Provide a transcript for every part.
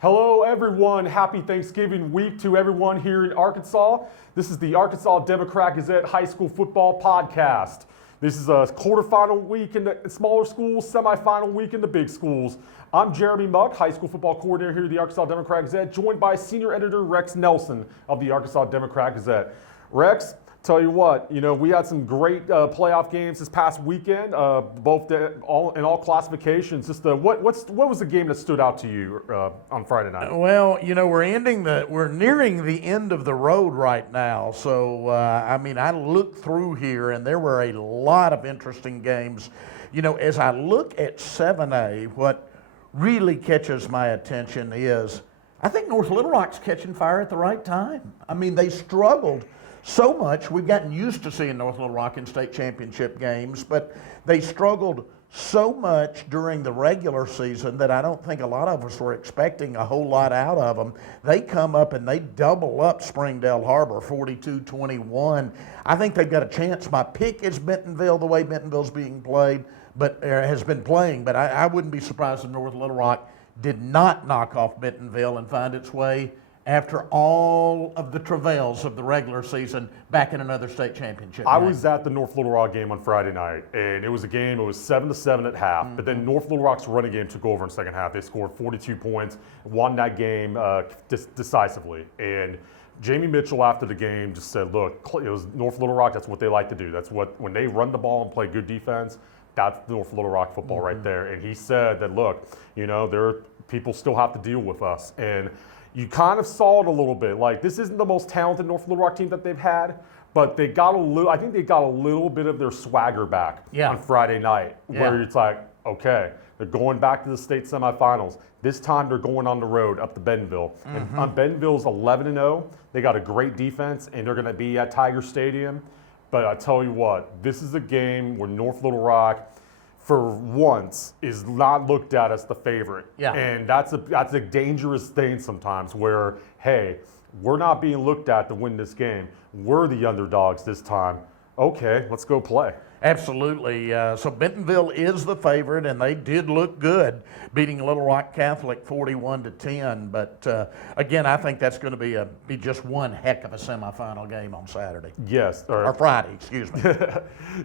Hello, everyone. Happy Thanksgiving week to everyone here in Arkansas. This is the Arkansas Democrat-Gazette High School Football Podcast. This is a quarterfinal week in the smaller schools, semifinal week in the big schools. I'm Jeremy Muck, high school football coordinator here at the Arkansas Democrat-Gazette, joined by senior editor Rex Nelson of the Arkansas Democrat-Gazette. Rex, tell you what, we had some great playoff games this past weekend, both in all classifications. Just what was the game that stood out to you on Friday night? Well, we're nearing the end of the road right now. So I looked through here and there were a lot of interesting games. As I look at 7A, what really catches my attention is I think North Little Rock's catching fire at the right time. They struggled so much. We've gotten used to seeing North Little Rock in state championship games, but they struggled so much during the regular season that I don't think a lot of us were expecting a whole lot out of them. They come up and they double up Springdale Harbor, 42-21. I think they've got a chance. My pick is Bentonville, the way Bentonville's being played, but has been playing. But I wouldn't be surprised if North Little Rock did not knock off Bentonville and find its way, after all of the travails of the regular season, back in another state championship. I was at the North Little Rock game on Friday night, and it was a game, it was 7-7 at half, but then North Little Rock's running game took over in the second half. They scored 42 points, won that game decisively. And Jamie Mitchell after the game just said, look, it was North Little Rock, that's what they like to do. That's what, when they run the ball and play good defense, that's North Little Rock football right there. And he said that, look, people still have to deal with us. And you kind of saw it a little bit. Like, this isn't the most talented North Little Rock team that they've had, but they got I think they got a little bit of their swagger back on Friday night, where it's like, okay, they're going back to the state semifinals. This time they're going on the road up to Bentonville. And Bentonville's 11-0. They got a great defense, and they're going to be at Tiger Stadium. But I tell you what, this is a game where North Little Rock, for once, is not looked at as the favorite. Yeah. And that's a dangerous thing sometimes where, hey, we're not being looked at to win this game. We're the underdogs this time. Okay, let's go play. Absolutely. So Bentonville is the favorite, and they did look good, beating Little Rock Catholic 41-10. But again, I think that's going to be just one heck of a semifinal game on Saturday. Yes, or Friday, excuse me.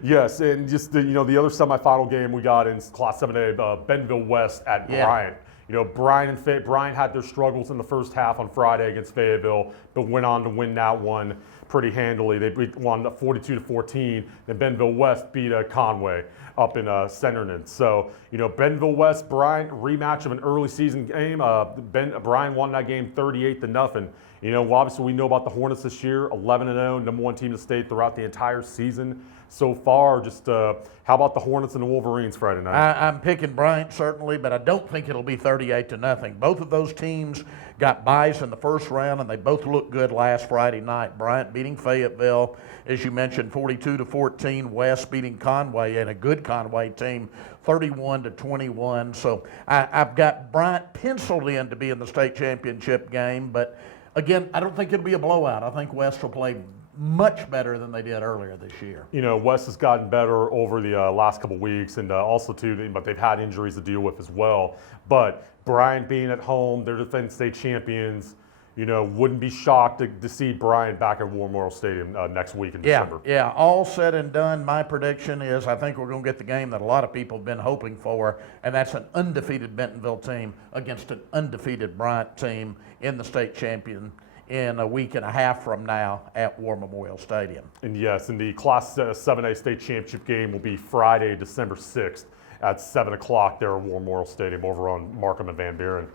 Yes, and just the other semifinal game we got in Class 7A, Bentonville West at Bryant. Bryant had their struggles in the first half on Friday against Fayetteville, but went on to win that one pretty handily. They won 42-14. Then Bentonville West beat Conway up in Centerton. So, Bentonville West, Bryant, rematch of an early season game. Bryant won that game 38-0. Obviously we know about the Hornets this year, 11-0, number one team in the state throughout the entire season so far. Just how about the Hornets and the Wolverines Friday night? I'm picking Bryant certainly, but I don't think it'll be 38-0. Both of those teams got byes in the first round, and they both looked good last Friday night. Bryant beating Fayetteville, as you mentioned, 42-14. West beating Conway, and a good Conway team, 31-21. So I've got Bryant penciled in to be in the state championship game, but again, I don't think it'll be a blowout. I think West will play much better than they did earlier this year. West has gotten better over the last couple weeks, and also too, but they've had injuries to deal with as well. But Bryant being at home, they're defending state champions. Wouldn't be shocked to see Bryant back at War Memorial Stadium next week in December. Yeah, all said and done, my prediction is I think we're going to get the game that a lot of people have been hoping for, and that's an undefeated Bentonville team against an undefeated Bryant team in the state champion in a week and a half from now at War Memorial Stadium. And yes, and the Class 7A state championship game will be Friday, December 6th at 7 o'clock there at War Memorial Stadium over on Markham and Van Buren.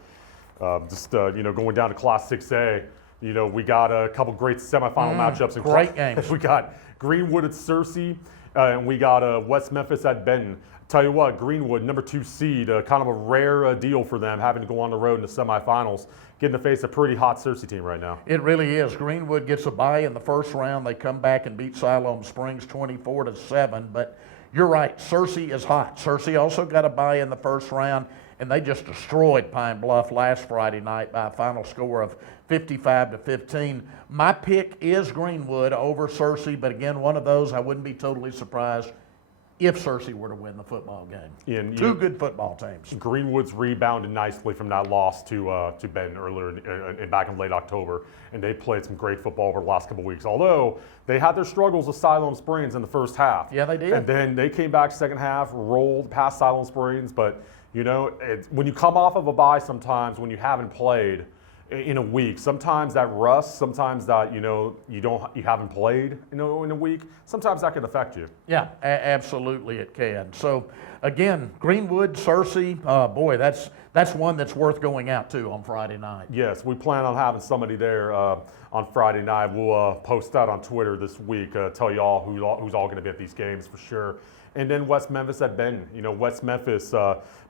Going down to Class 6A, we got a couple great semifinal matchups. Great games. We got Greenwood at Searcy, and we got West Memphis at Benton. Tell you what, Greenwood, number 2 seed, kind of a rare deal for them, having to go on the road in the semifinals, getting to face a pretty hot Searcy team right now. It really is. Greenwood gets a bye in the first round. They come back and beat Siloam Springs 24-7, but you're right, Searcy is hot. Searcy also got a bye in the first round, and they just destroyed Pine Bluff last Friday night by a final score of 55-15. My pick is Greenwood over Searcy, but again, one of those I wouldn't be totally surprised if Searcy were to win the football game. And, Two good football teams. Greenwood's rebounded nicely from that loss to Benton earlier back in late October, and they played some great football over the last couple of weeks. Although they had their struggles with Siloam Springs in the first half. Yeah, they did. And then they came back second half, rolled past Siloam Springs. But when you come off of a bye, sometimes when you haven't played in a week, sometimes that rust, sometimes that you haven't played in a week, sometimes that can affect you. Yeah, absolutely it can. So again, Greenwood, Searcy, boy, that's one that's worth going out to on Friday night. Yes, we plan on having somebody there on Friday night. We'll post that on Twitter this week, tell you all who's all going to be at these games for sure. And then West Memphis at Benton. West Memphis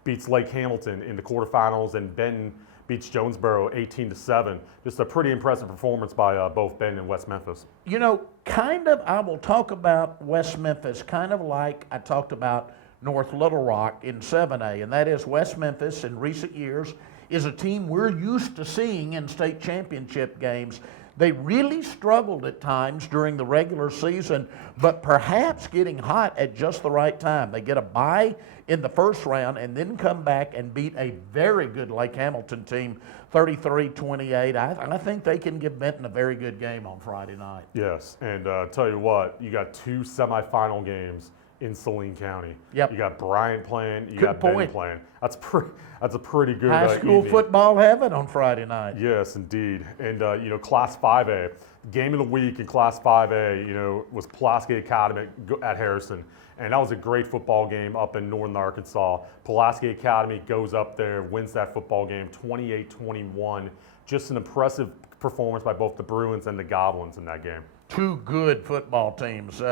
beats Lake Hamilton in the quarterfinals, and Benton beats Jonesboro 18-7. Just a pretty impressive performance by both Benton and West Memphis. I will talk about West Memphis kind of like I talked about North Little Rock in 7A, and that is West Memphis in recent years is a team we're used to seeing in state championship games. They really struggled at times during the regular season, but perhaps getting hot at just the right time. They get a bye in the first round and then come back and beat a very good Lake Hamilton team 33-28. I think they can give Benton a very good game on Friday night. Yes, and tell you what, you got two semifinal games in Saline County. Yep. You got Bryant playing, you Good got point. Benton playing. That's a pretty good High school evening. football heaven on Friday night. Yes, indeed. And, Class 5A, game of the week in Class 5A, was Pulaski Academy at Harrison. And that was a great football game up in northern Arkansas. Pulaski Academy goes up there, wins that football game 28-21. Just an impressive performance by both the Bruins and the Goblins in that game. Two good football teams.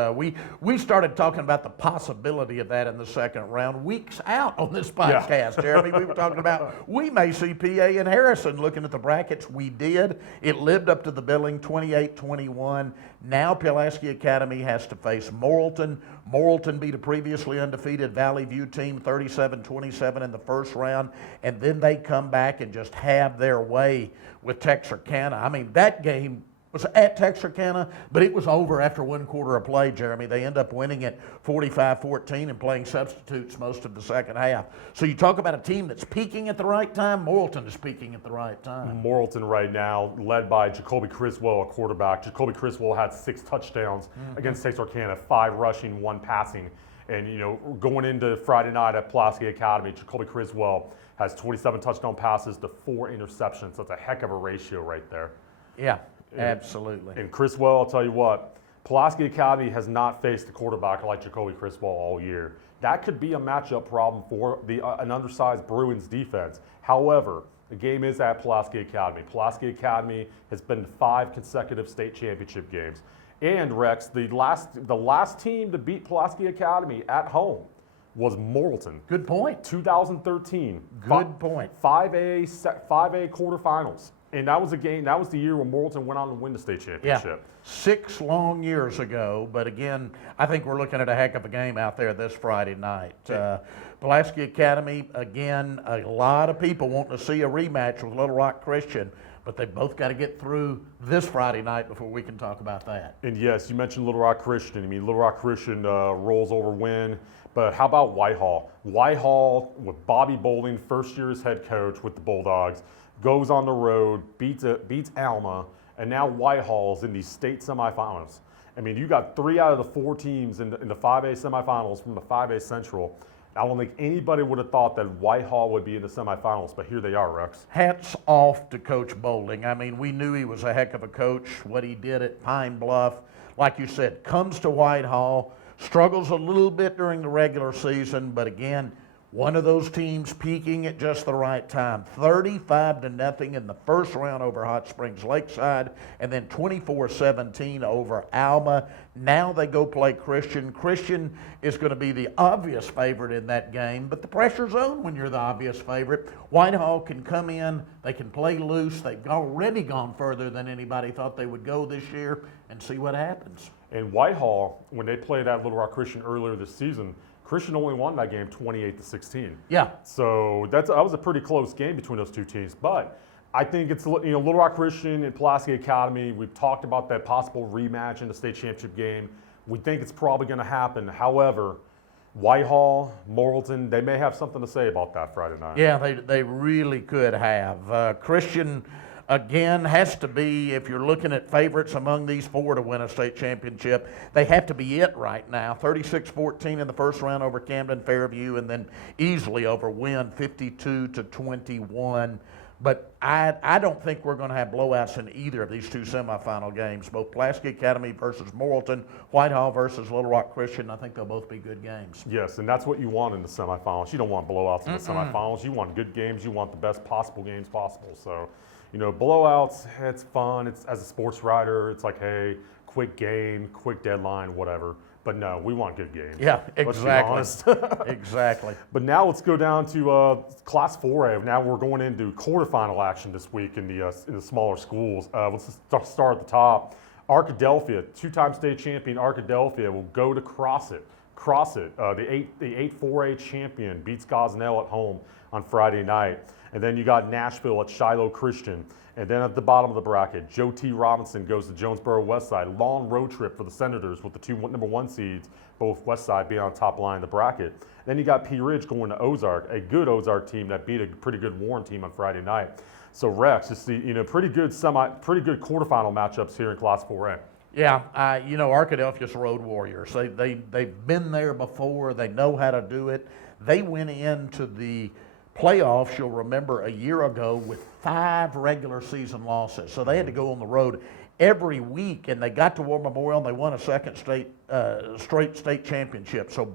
We started talking about the possibility of that in the second round weeks out on this podcast, Yeah. Jeremy. We were talking about we may see PA and Harrison looking at the brackets. We did. It lived up to the billing, 28-21. Now Pulaski Academy has to face Morrilton. Morrilton beat a previously undefeated Valley View team 37-27 in the first round, and then they come back and just have their way with Texarkana. I mean, that game was at Texarkana, but it was over after one quarter of play, Jeremy. They end up winning it 45-14 and playing substitutes most of the second half. So you talk about a team that's peaking at the right time. Morrilton is peaking at the right time. Morrilton right now, led by Jacoby Criswell, a quarterback. Jacoby Criswell had 6 touchdowns against Texarkana, 5 rushing, 1 passing. And, going into Friday night at Pulaski Academy, Jacoby Criswell has 27 touchdown passes to 4 interceptions. That's a heck of a ratio right there. Yeah. Absolutely. And Criswell, I'll tell you what, Pulaski Academy has not faced a quarterback like Jacoby Criswell all year. That could be a matchup problem for an undersized Bruins defense. However, the game is at Pulaski Academy. Pulaski Academy has been to 5 consecutive state championship games. And Rex, the last team to beat Pulaski Academy at home was Morrilton. Good point. 2013. Good point. 5A quarterfinals. And that was the year when Morrilton went on to win the state championship. Yeah, 6 long years ago. But again, I think we're looking at a heck of a game out there this Friday night. Pulaski Academy, again, a lot of people wanting to see a rematch with Little Rock Christian, but they both got to get through this Friday night before we can talk about that. And yes, you mentioned Little Rock Christian. I mean, Little Rock Christian rolls over win. But how about Whitehall? Whitehall, with Bobby Bowling, first year as head coach with the Bulldogs, goes on the road, beats Alma, and now Whitehall's in these state semifinals. I mean, you got 3 out of the 4 teams in the 5A semifinals from the 5A Central. I don't think anybody would have thought that Whitehall would be in the semifinals, but here they are, Rex. Hats off to Coach Bowling. I mean, we knew he was a heck of a coach, what he did at Pine Bluff. Like you said, comes to Whitehall, struggles a little bit during the regular season, but again, one of those teams peaking at just the right time. 35-0 in the first round over Hot Springs Lakeside, and then 24-17 over Alma. Now they go play Christian. Christian is going to be the obvious favorite in that game, but the pressure's on when you're the obvious favorite. Whitehall can come in, they can play loose. They've already gone further than anybody thought they would go this year, and see what happens. And Whitehall, when they played at Little Rock Christian earlier this season, Christian only won that game 28-16. Yeah. So that was a pretty close game between those two teams. But I think it's, Little Rock Christian and Pulaski Academy, we've talked about that possible rematch in the state championship game. We think it's probably going to happen. However, Whitehall, Morrilton, they may have something to say about that Friday night. Yeah, they really could have. Christian, again, has to be, if you're looking at favorites among these four to win a state championship, they have to be it right now. 36-14 in the first round over Camden Fairview, and then easily over Wynn, 52-21. But I don't think we're going to have blowouts in either of these two semifinal games. Both Pulaski Academy versus Morrilton, Whitehall versus Little Rock Christian, I think they'll both be good games. Yes, and that's what you want in the semifinals. You don't want blowouts in the semifinals. You want good games. You want the best possible games possible. So, blowouts, it's fun. It's, as a sports writer, it's like, hey, quick game, quick deadline, whatever. But no, we want good games. Yeah, exactly. Let's be honest. Exactly. But now let's go down to Class 4A. Now we're going into quarterfinal action this week in the smaller schools. Let's start at the top. Arkadelphia, two-time state champion Arkadelphia, will go to Crossit. The 8 4A champion beats Gosnell at home on Friday night. And then you got Nashville at Shiloh Christian. And then at the bottom of the bracket, Joe T. Robinson goes to Jonesboro Westside. Long road trip for the Senators with the two number 1 seeds, both Westside being on top line of the bracket. Then you got P. Ridge going to Ozark, a good Ozark team that beat a pretty good Warren team on Friday night. So Rex, just the pretty good quarterfinal matchups here in Class 4A. Yeah, Arkadelphia's road warriors. They've been there before. They know how to do it. They went into the playoffs, you'll remember, a year ago with 5 regular season losses. So they had to go on the road every week, and they got to War Memorial, and they won a second straight state championship. So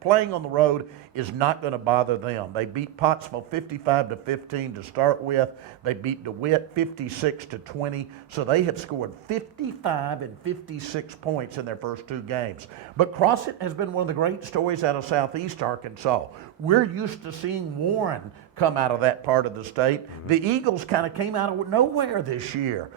playing on the road is not going to bother them. They beat Pottsville 55-15 to start with. They beat DeWitt 56-20. So they have scored 55 and 56 points in their first 2 games. But Crossit has been one of the great stories out of Southeast Arkansas. We're used to seeing Warren come out of that part of the state. The Eagles kind of came out of nowhere this year.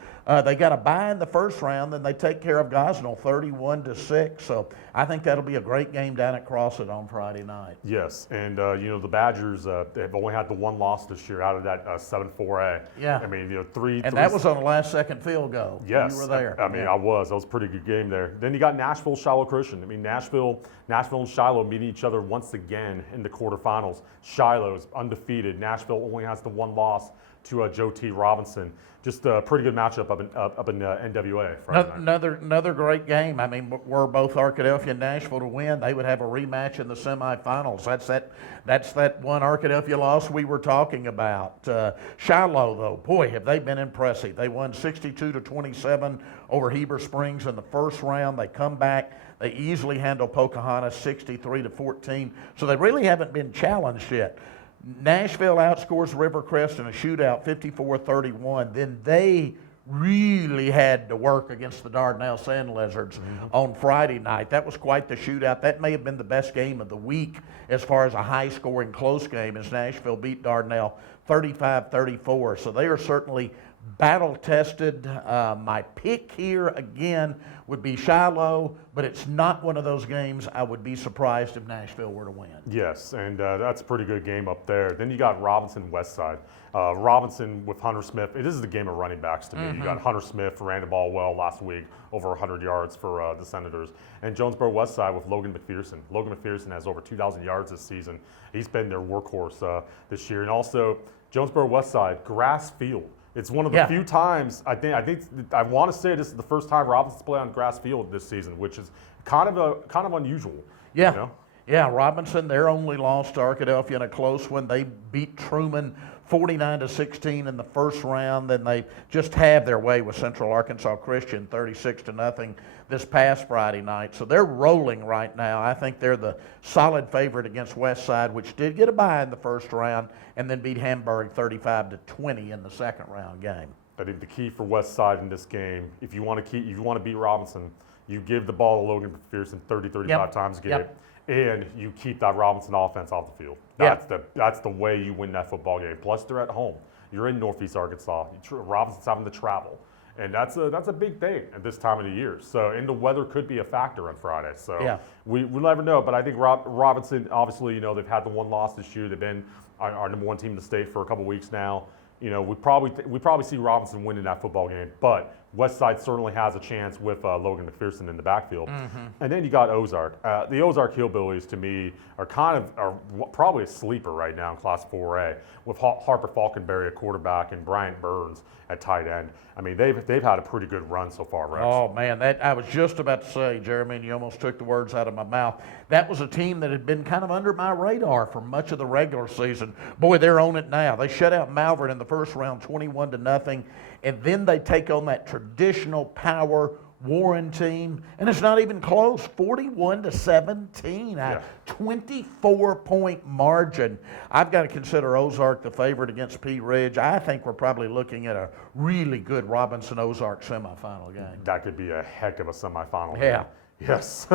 They got a bye in the first round, then they take care of Gosnell 31-6. So I think that'll be a great game down at Crossit on Friday night. Yes, and the Badgers have only had the 1 loss this year out of that 7-4A. Yeah. I mean, three. And that was on the last-second field goal. Yes, You were there. I mean, I was. That was a pretty good game there. Then you got Nashville, Shiloh Christian. I mean, Nashville and Shiloh meeting each other once again in the quarterfinals. Shiloh's undefeated. Nashville only has the 1 loss to Joe T. Robinson. Just a pretty good matchup up in NWA. Another great game. I mean, were both Arkadelphia and Nashville to win, they would have a rematch in the semifinals. That's that one Arkadelphia loss we were talking about. Shiloh, though, boy, have they been impressive. They won 62-27 over Heber Springs in the first round. They come back. They easily handle Pocahontas 63-14. So they really haven't been challenged yet. Nashville outscores Rivercrest in a shootout 54-31. Then they really had to work against the Dardanelle Sand Lizards on Friday night. That was quite the shootout. That may have been the best game of the week as far as a high-scoring close game, as Nashville beat Dardanelle 35-34. So they are certainly battle-tested. My pick here, again, would be Shiloh, but it's not one of those games I would be surprised if Nashville were to win. Yes, and that's a pretty good game up there. Then you got Robinson Westside. Robinson with Hunter Smith. This is a game of running backs to me. You got Hunter Smith ran the ball well last week, over 100 yards for the Senators. And Jonesboro Westside with Logan McPherson. Logan McPherson has over 2,000 yards this season. He's been their workhorse this year. And also, Jonesboro Westside, grass field. It's one of the few times I want to say this is the first time Robinson's played on grass field this season, which is kind of unusual. Yeah. You know? Yeah, Robinson, their only loss to Arkadelphia in a close one. They beat Truman 49-16 in the first round. Then they just have their way with Central Arkansas Christian 36-0 this past Friday night. So they're rolling right now. I think they're the solid favorite against Westside, which did get a bye in the first round, and then beat Hamburg 35-20 in the second round game. I think the key for Westside in this game, if you want to beat Robinson, you give the ball to Logan McPherson 30-35 times a game. And you keep that Robinson offense off the field. That's the way you win that football game. Plus, they're at home. You're in Northeast Arkansas. Robinson's having to travel, and that's a big thing at this time of the year. So, and the weather could be a factor on Friday. So, we'll never know. But I think Robinson, obviously, they've had the 1 loss this year. They've been our number 1 team in the state for a couple weeks now. We probably see Robinson winning that football game. But Westside certainly has a chance with Logan McPherson in the backfield. And then you got Ozark. The Ozark Hillbillies, to me, are probably a sleeper right now in Class 4A with Harper Falconberry at quarterback and Bryant Burns at tight end. I mean, they've had a pretty good run so far, Rex. Oh, man, I was just about to say, Jeremy, and you almost took the words out of my mouth. That was a team that had been kind of under my radar for much of the regular season. Boy, they're on it now. They shut out Malvern in the first round 21-0, and then they take on that traditional power Warren team, and it's not even close, 41-17, a 24-point margin. I've got to consider Ozark the favorite against Pea Ridge. I think we're probably looking at a really good Robinson-Ozark semifinal game. That could be a heck of a semifinal Yeah. game. Yes.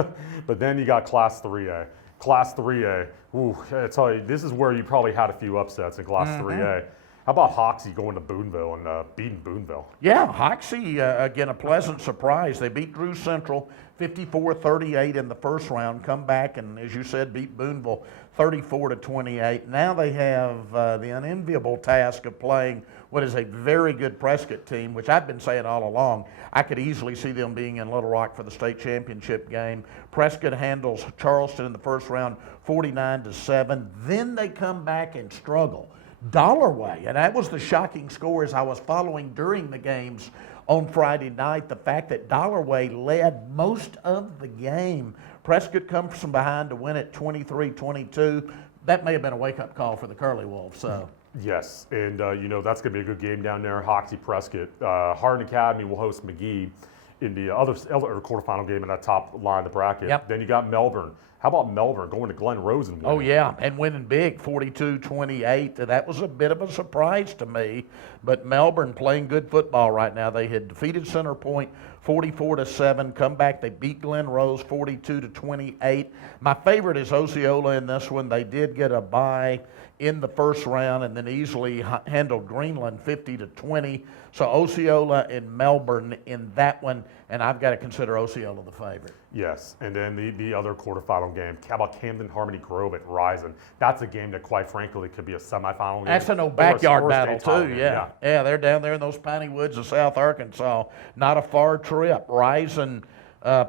But then you got Class 3A. Class 3A, ooh, I tell you, this is where you probably had a few upsets in Class 3A. How about Hoxie going to Boonville and beating Boonville? Yeah, Hoxie, again, a pleasant surprise. They beat Drew Central 54-38 in the first round, come back and, as you said, beat Boonville 34-28. Now they have the unenviable task of playing what is a very good Prescott team, which I've been saying all along. I could easily see them being in Little Rock for the state championship game. Prescott handles Charleston in the first round 49-7. Then they come back and struggle. Dollarway, and that was the shocking score as I was following during the games on Friday night, the fact that Dollarway led most of the game. Prescott comes from behind to win it 23-22. That may have been a wake-up call for the Curly Wolves. So. Yes, and that's going to be a good game down there, Hoxie Prescott. Hardin Academy will host McGee in the other quarterfinal game in that top line of the bracket. Yep. Then you got Melbourne. How about Melbourne going to Glen Rose and winning? Oh, yeah, and winning big, 42-28. That was a bit of a surprise to me, but Melbourne playing good football right now. They had defeated Center Point 44-7, come back, they beat Glen Rose 42-28. My favorite is Osceola in this one. They did get a bye in the first round and then easily handled Greenland 50-20. So Osceola and Melbourne in that one, and I've got to consider Osceola the favorite. Yes, and then the other quarterfinal game, how about Camden Harmony Grove at Risen? That's a game that, quite frankly, could be a semifinal game. That's an old backyard battle, too, game. yeah. Yeah, they're down there in those piney woods of South Arkansas. Not a far trip. Risen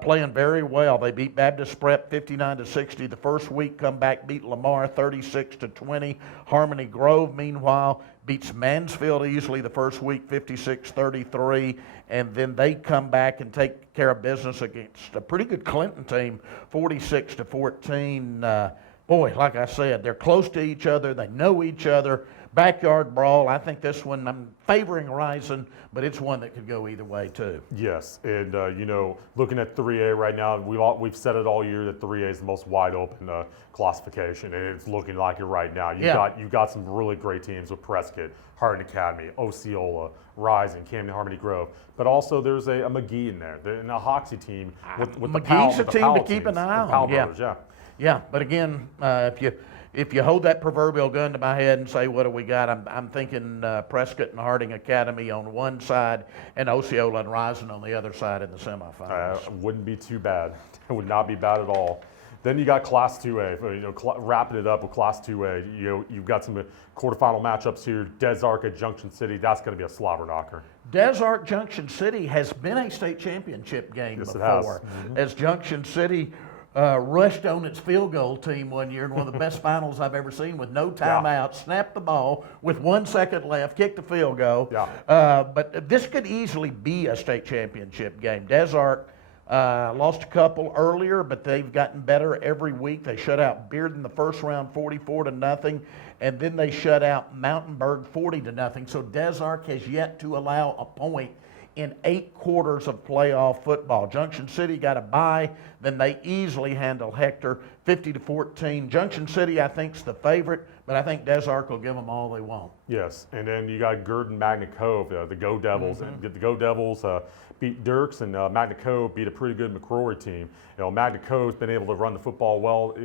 playing very well. They beat Baptist Prep 59-60 the first week, come back, beat Lamar 36-20. Harmony Grove, meanwhile, beats Mansfield easily the first week 56-33, and then they come back and take care of business against a pretty good Clinton team 46-14. Boy, like I said, they're close to each other, they know each other. Backyard brawl. I think this one, I'm favoring Rison, but it's one that could go either way too. Yes, and looking at 3A right now, we've said it all year that 3A is the most wide open classification, and it's looking like it right now. You got some really great teams with Prescott, Hardin Academy, Osceola, Rising, Camden Harmony Grove, but also there's a McGee in there, and a Hoxie team with McGee's a team to keep an eye on. Yeah, but again, if you hold that proverbial gun to my head and say, what do we got? I'm thinking Prescott and Harding Academy on one side and Osceola and Rison on the other side in the semifinals. Wouldn't be too bad. It would not be bad at all. Then you got Class 2A. Wrapping it up with Class 2A, you've got some quarterfinal matchups here. Des Arc at Junction City. That's going to be a slobber knocker. Des Arc Junction City has been a state championship game before. It has. As Junction City rushed on its field goal team one year in one of the best finals I've ever seen with no timeout, snapped the ball with 1 second left, kicked the field goal. But this could easily be a state championship game. Des Arc lost a couple earlier, but they've gotten better every week. They shut out Beard in the first round 44-0, and then they shut out Mountainburg 40-0. So Des Arc has yet to allow a point in 8 quarters of playoff football. Junction City got a bye, then they easily handle Hector 50-14. Junction City, I think, is the favorite, but I think Des Arc will give them all they want. Yes, and then you got Gurdon Magna Cove, the Go Devils. And the Go Devils beat Dirks, and Magna Cove beat a pretty good McCrory team. Magna Cove's been able to run the football well.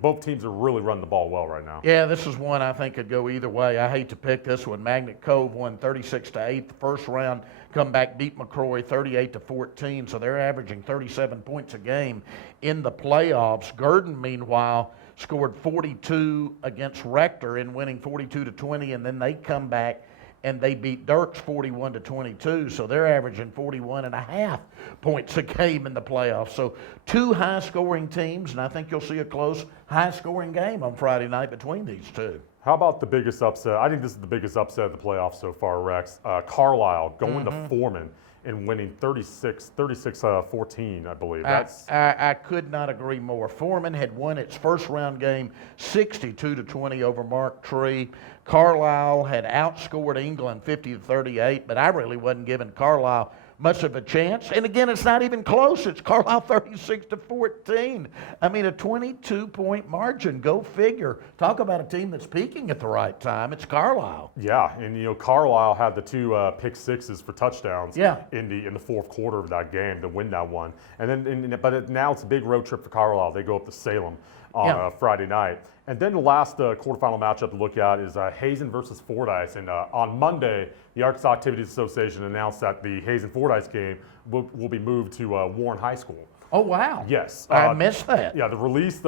Both teams are really running the ball well right now. Yeah, this is one I think could go either way. I hate to pick this one. Magna Cove won 36-8 the first round, come back, beat McCrory 38-14, so they're averaging 37 points a game in the playoffs. Gurdon, meanwhile, scored 42 against Rector in winning 42-20, and then they come back and they beat Dirks 41-22, so they're averaging 41.5 points a game in the playoffs. So two high-scoring teams, and I think you'll see a close, high-scoring game on Friday night between these two. How about the biggest upset? I think this is the biggest upset of the playoffs so far, Rex. Carlisle going to Foreman and winning 36-14, I believe. I could not agree more. Foreman had won its first round game 62-20 over Mark Tree. Carlisle had outscored England 50-38, but I really wasn't giving Carlisle much of a chance. And again, it's not even close. It's Carlisle 36-14. I mean, a 22-point margin. Go figure. Talk about a team that's peaking at the right time. It's Carlisle. Yeah, and Carlisle had the two pick sixes for touchdowns in the fourth quarter of that game to win that one. And then, now it's a big road trip for Carlisle. They go up to Salem on Friday night. And then the last quarterfinal matchup to look at is Hazen versus Fordyce. And on Monday, the Arkansas Activities Association announced that the Hazen-Fordyce game will be moved to Warren High School. Oh, wow. Yes. I missed that. Yeah, the release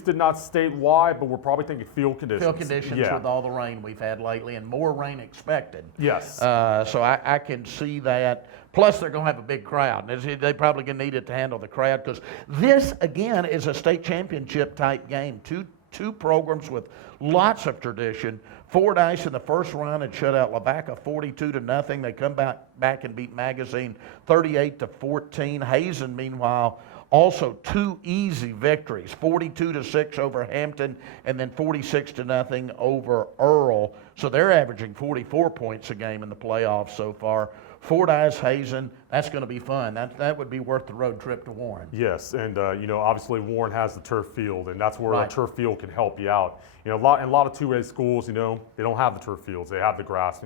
did not state why, but we're probably thinking field conditions. Field conditions with all the rain we've had lately and more rain expected. Yes. So I can see that. Plus, they're going to have a big crowd. They probably going to need it to handle the crowd because this, again, is a state championship type game. Two programs with lots of tradition. Fordyce in the first round had shut out Lavaca 42-0. They come back and beat Magazine 38-14. Hazen, meanwhile, also two easy victories, 42-6 over Hampton and then 46-0 over Earl. So they're averaging 44 points a game in the playoffs so far. Fordyce, Hazen, that's going to be fun. That would be worth the road trip to Warren. Yes, and obviously Warren has the turf field, and that's where a turf field can help you out. A lot of 2A schools, they don't have the turf fields. They have the grass,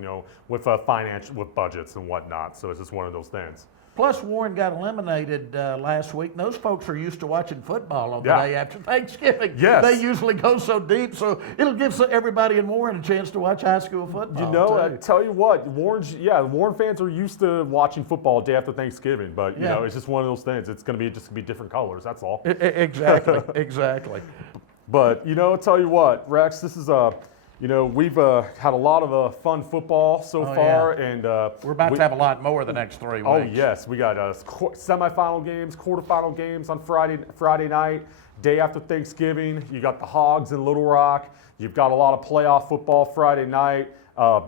with with budgets and whatnot. So it's just one of those things. Plus, Warren got eliminated last week. And those folks are used to watching football on the day after Thanksgiving. Yes. They usually go so deep, so it'll give everybody in Warren a chance to watch high school football. I tell you what, Warren fans are used to watching football day after Thanksgiving, but it's just one of those things. It's going to be different colors. That's all. Exactly, exactly. But I'll tell you what, Rex, this is we've had a lot of fun football so far, and we're about to have a lot more the next 3 weeks. Oh yes, we got semifinal games, quarterfinal games on Friday night, day after Thanksgiving. You got the Hogs in Little Rock. You've got a lot of playoff football Friday night.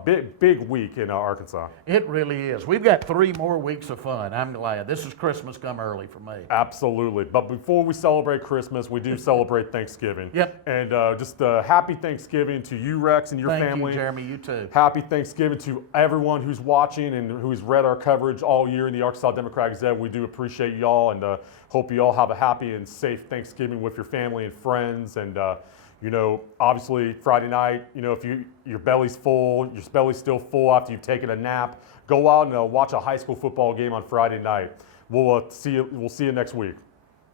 Big week in Arkansas. It really is. We've got 3 more weeks of fun. I'm glad. This is Christmas come early for me. Absolutely. But before we celebrate Christmas, we do celebrate Thanksgiving. Yep. And just happy Thanksgiving to you, Rex, and your family. Thank you, Jeremy. You too. Happy Thanksgiving to everyone who's watching and who's read our coverage all year in the Arkansas Democrat-Gazette. We do appreciate y'all, and hope you all have a happy and safe Thanksgiving with your family and friends. And obviously Friday night, if your belly's full, your belly's still full after you've taken a nap, go out and watch a high school football game on Friday night. We'll see you next week.